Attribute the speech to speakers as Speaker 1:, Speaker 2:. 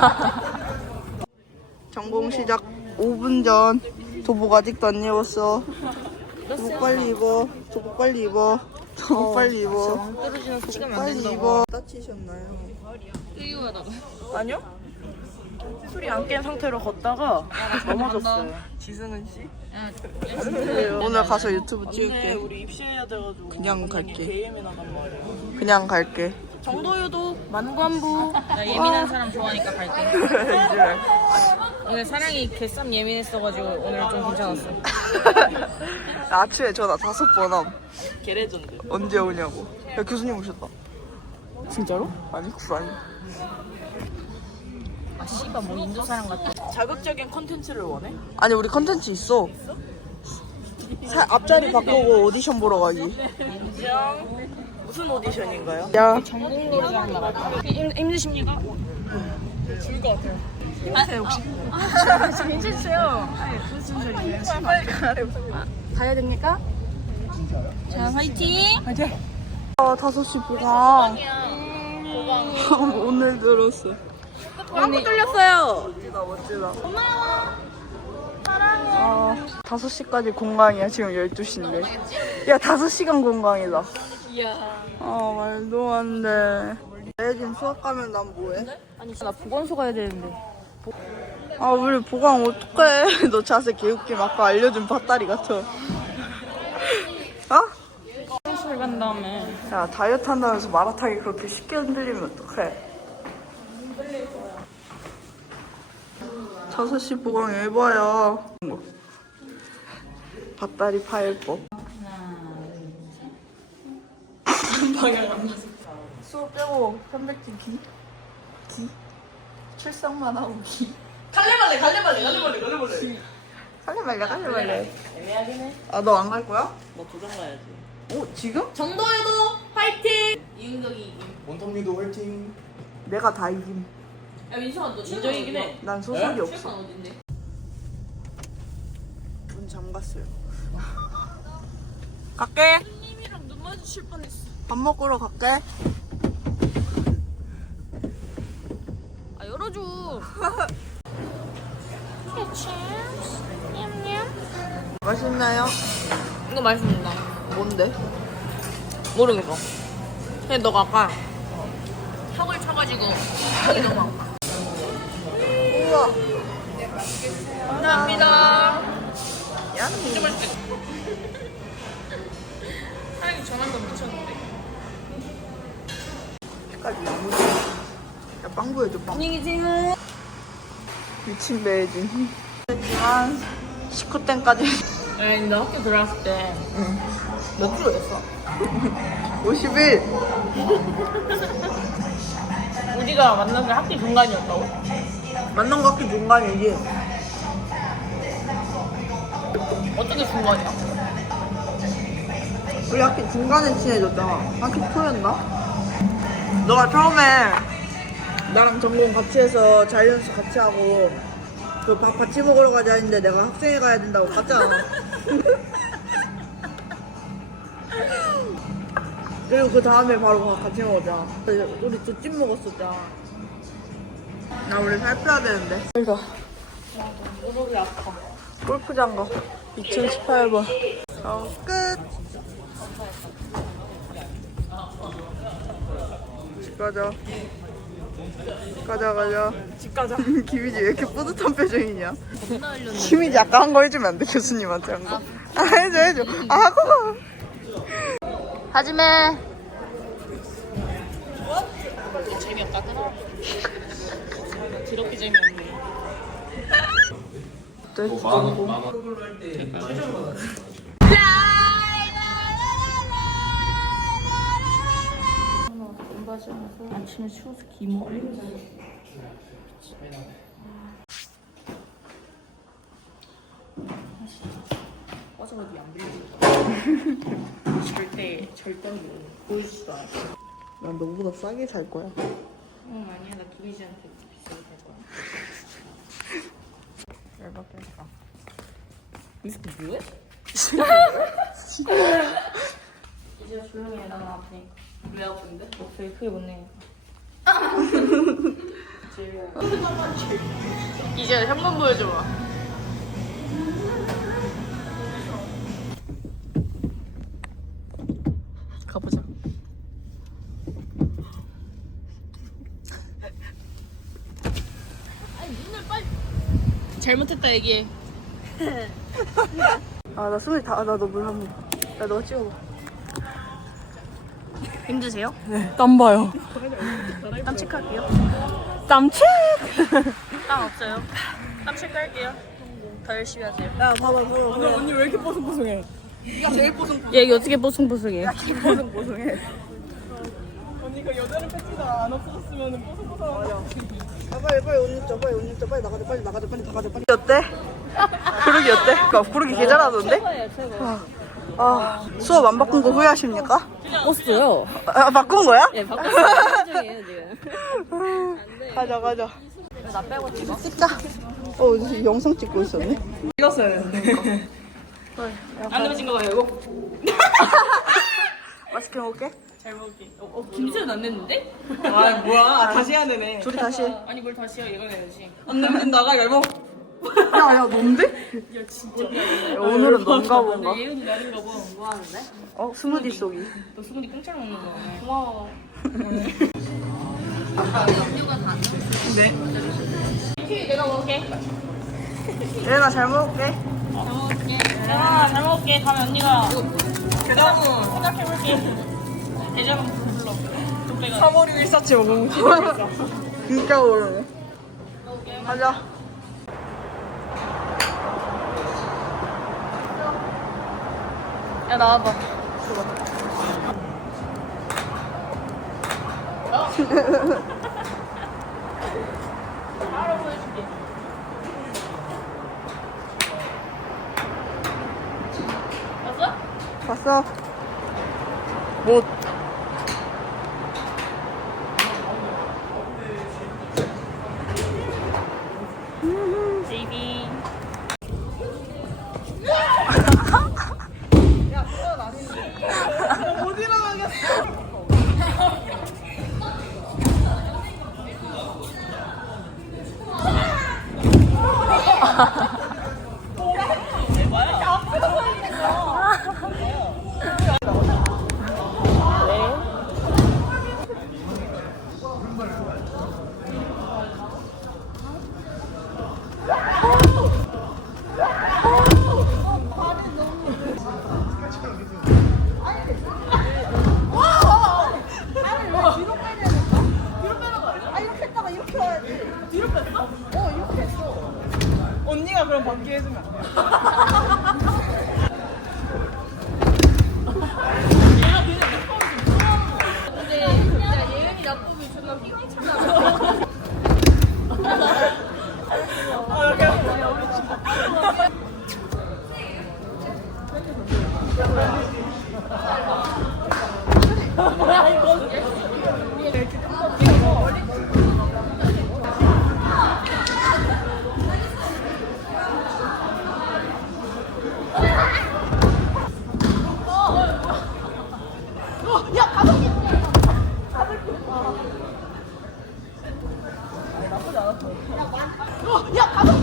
Speaker 1: 전공 시작 5분 전. 도복 아직도 안 입었어. 도복 빨리 입어. 도복 빨리 입어. 도복 빨리 입어.
Speaker 2: 왕 떨어지는 소리가 안
Speaker 1: 빨리
Speaker 2: 된다고.
Speaker 1: 입어. 다치셨나요?
Speaker 2: 뜨이하다가.
Speaker 3: 아니요? 술이 안 깬 상태로 걷다가 넘어졌어요. 지승은 씨?
Speaker 1: 오늘 가서 유튜브
Speaker 3: 근데
Speaker 1: 찍을게.
Speaker 3: 우리 입시해야 돼가지고
Speaker 1: 그냥 갈게.
Speaker 3: 개 예민하단 말이야.
Speaker 1: 그냥 갈게.
Speaker 3: 정도유도 만관부.
Speaker 2: 나 예민한 사람 좋아하니까 갈게.
Speaker 1: 이제
Speaker 2: 오늘 사랑이 개쌈 예민했어가지고 오늘 좀 괜찮았어.
Speaker 1: 아침에 전화 5번 함.
Speaker 3: 개레전드.
Speaker 1: 언제 오냐고. 야 교수님 오셨다.
Speaker 3: 진짜로?
Speaker 1: 아니 구라니.
Speaker 2: 아 씨발 뭐 인도 사람 같아.
Speaker 3: 자극적인 컨텐츠를 원해?
Speaker 1: 아니 우리 컨텐츠 있어. 앞자리 바꾸고 오디션 보러 가기.
Speaker 3: 인정. 무슨 오디션인가요?
Speaker 1: 야
Speaker 2: 전공 노래자랑 나갈까? 힘드십니까? 죽을 것 같아요.
Speaker 1: 힘드세요 혹시?
Speaker 2: 괜찮으세요? 무슨 소리예요?
Speaker 1: 빨리 가래.
Speaker 2: 가야 됩니까? 자 화이팅!
Speaker 1: 5시 보강. 오늘 들었어.
Speaker 2: 광고 뚫렸어요.
Speaker 1: 멋지다. 고마워. 사랑해. 5시까지 공강이야. 지금 12시인데. 야 5시간 공강이다.
Speaker 2: 이야.
Speaker 1: 말도 안 돼. 내 지금 수학 가면 난 뭐해?
Speaker 2: 아니 나 보건소 가야 되는데.
Speaker 1: 우리 보강 어떡해. 너 자세 개웃김. 아까 알려준 밭다리 같아. 어?
Speaker 2: 보건소를 간 다음에.
Speaker 1: 야 다이어트 한다면서 마라탕이 그렇게 쉽게 흔들리면 어떡해. 5시 보강 해봐야. 밭다리 파일법. 수업 빼고 편백지 비? 출석만 하고 비. 갈래말래.
Speaker 3: 애매하긴 해.
Speaker 1: 너 안 갈 거야?
Speaker 3: 너 도전 가야지.
Speaker 1: 지금?
Speaker 2: 정도유도 화이팅! 이은덕이 이김.
Speaker 4: 원통리도 화이팅.
Speaker 1: 내가 다 이김.
Speaker 2: 야 민성아 너
Speaker 3: 인정이긴 해.
Speaker 1: 난 소속이 없어.
Speaker 2: 출판 어딘데?
Speaker 1: 문 잠갔어요. 갈게.
Speaker 2: 님이랑 눈 마주칠 뻔했어.
Speaker 1: 밥 먹으러 갈게.
Speaker 2: 아 열어줘.
Speaker 1: 맛있나요?
Speaker 2: 이거 맛있는다.
Speaker 1: 뭔데?
Speaker 2: 모르겠어. 근데 너가 아까 턱을 쳐가지고 턱이 너무 아파.
Speaker 1: 우와.
Speaker 2: 감사합니다.
Speaker 1: 얌.
Speaker 2: 진짜 맛있겠다. 사랑이 전환도 미쳤는데.
Speaker 1: 색깔이 야무지. 야, 빵 보여줘, 빵.
Speaker 2: 안녕히 계세요.
Speaker 1: 미친 매진. 했지만 19땡까지
Speaker 2: 아니 너 학교 들어왔을 때
Speaker 1: 몇 킬로였어? 51.
Speaker 2: 우리가 만난 게 학기 중간이었다고?
Speaker 1: 만난 거 학기 중간이지.
Speaker 2: 어떻게 중간이야?
Speaker 1: 우리 학기 중간에 친해졌잖아. 학기 초였나? 너가 처음에 나랑 전공 같이 해서 자이언스 같이 하고 그 밥 같이 먹으러 가자 했는데 내가 학생회 가야 된다고 갔잖아. 그리고 그 다음에 바로 밥 같이 먹었잖아. 우리 두찜 먹었었잖아. 나 우리 살 빼야 되는데. 이거
Speaker 2: 무릎이 아파.
Speaker 1: 골프장 가. 2018번. 끝. 집 가자. 가자.
Speaker 3: 집 가자.
Speaker 1: 김희지 왜 이렇게 뿌듯한 표정이냐? 김희지 아까 한 거 해주면 안 돼? 교수님한테 한 거. 해줘. 하고 가.
Speaker 2: 하지매. 재미없다 끊어. 더럽게 재미없네.
Speaker 1: 네,
Speaker 2: 아침에 추워서 기모래. 어서 어디 안 빌리지? 절대 안 빌려. 보여주지도 않아.
Speaker 1: 난 너보다 싸게 살 거야.
Speaker 2: 응 아니야 나 김희지한테 비싸게 살 거야. 열받겠다. 이 새끼 뭐해? 이제 조용히 해. 나는 아프니까. 왜 아픈데? 목소리 크게 못 내니까. 이제 현관 보여줘 봐. 가보자. 잘못했다 얘기해.
Speaker 1: 아, 나 숨이 다, 나 너 물 한 번. 야, 너가 찍어봐.
Speaker 2: 힘드세요?
Speaker 3: 땀 봐요.
Speaker 2: 땀 체크할게요.
Speaker 3: 땀책.
Speaker 2: 땀 없어요. 땀 체크할게요. 더 열심히 하세요.
Speaker 1: 야, 봐봐.
Speaker 3: 언니 왜 이렇게 뽀송뽀송해?
Speaker 1: 네가 제일 뽀송뽀송.
Speaker 2: 얘 이거 어떻게 뽀송뽀송해?
Speaker 1: 뽀송뽀송해.
Speaker 3: 언니가 여자는 패치가 안 없어졌으면 뽀송뽀송하죠.
Speaker 1: 아, 빨리 옷 입자. 빨리 나가자. 빨리 나가자. 어때? 구르기 어때? 구르기 개 잘하던데?
Speaker 2: 최고예요, 최고.
Speaker 1: 아, 수업 안 바꾼 거 후회하십니까?
Speaker 2: 바꿨어요.
Speaker 1: 아, 바꾼 거야?
Speaker 2: 예, 바꿨어요. 중이에요, 지금.
Speaker 1: 가자.
Speaker 2: 나 빼고 찍어?
Speaker 1: 찍자. 지금 영상 찍고 있었네.
Speaker 3: 찍었어요.
Speaker 2: 안 넘어진 거 봐요, 이거.
Speaker 1: 맛있게 먹을게.
Speaker 2: 잘 먹을게. 김치는 안 냈는데?
Speaker 3: 아 뭐야? 다시 해야 되네.
Speaker 1: 둘이 다시 해.
Speaker 2: 아니, 뭘 다시 해, 이거 내야지.
Speaker 3: 안 내면 나가 열고.
Speaker 1: 야, 뭔데?
Speaker 2: 야, 진짜.
Speaker 1: 오늘은 넌가 본가?
Speaker 2: 나 예은이 나린가 봐. 뭐 하는데?
Speaker 1: 스무디 속이.
Speaker 2: 너 수근이 공짜로 먹는 거. 고마워.
Speaker 3: 네.
Speaker 2: 내가 먹을게.
Speaker 1: 예은아, 잘 먹을게.
Speaker 2: 잘 먹을게. 잘 먹을게. 다음에 언니가
Speaker 3: 그다음은
Speaker 2: 생각해볼게. 대접은 불러. 돈 빼가.
Speaker 3: 3월 6일 사치 50.
Speaker 1: 진짜 오르네. 가자.
Speaker 2: 야, 나와봐. 바로 보여줄게. 봤어?
Speaker 1: 봤어? 못.
Speaker 2: JB.
Speaker 3: 못 일어나겠어. 언니가 그럼 받게 해주면 안 돼요?
Speaker 2: 근데 야, 예은이 나쁘면 존나 피곤하잖아.
Speaker 1: 야, 가볍게.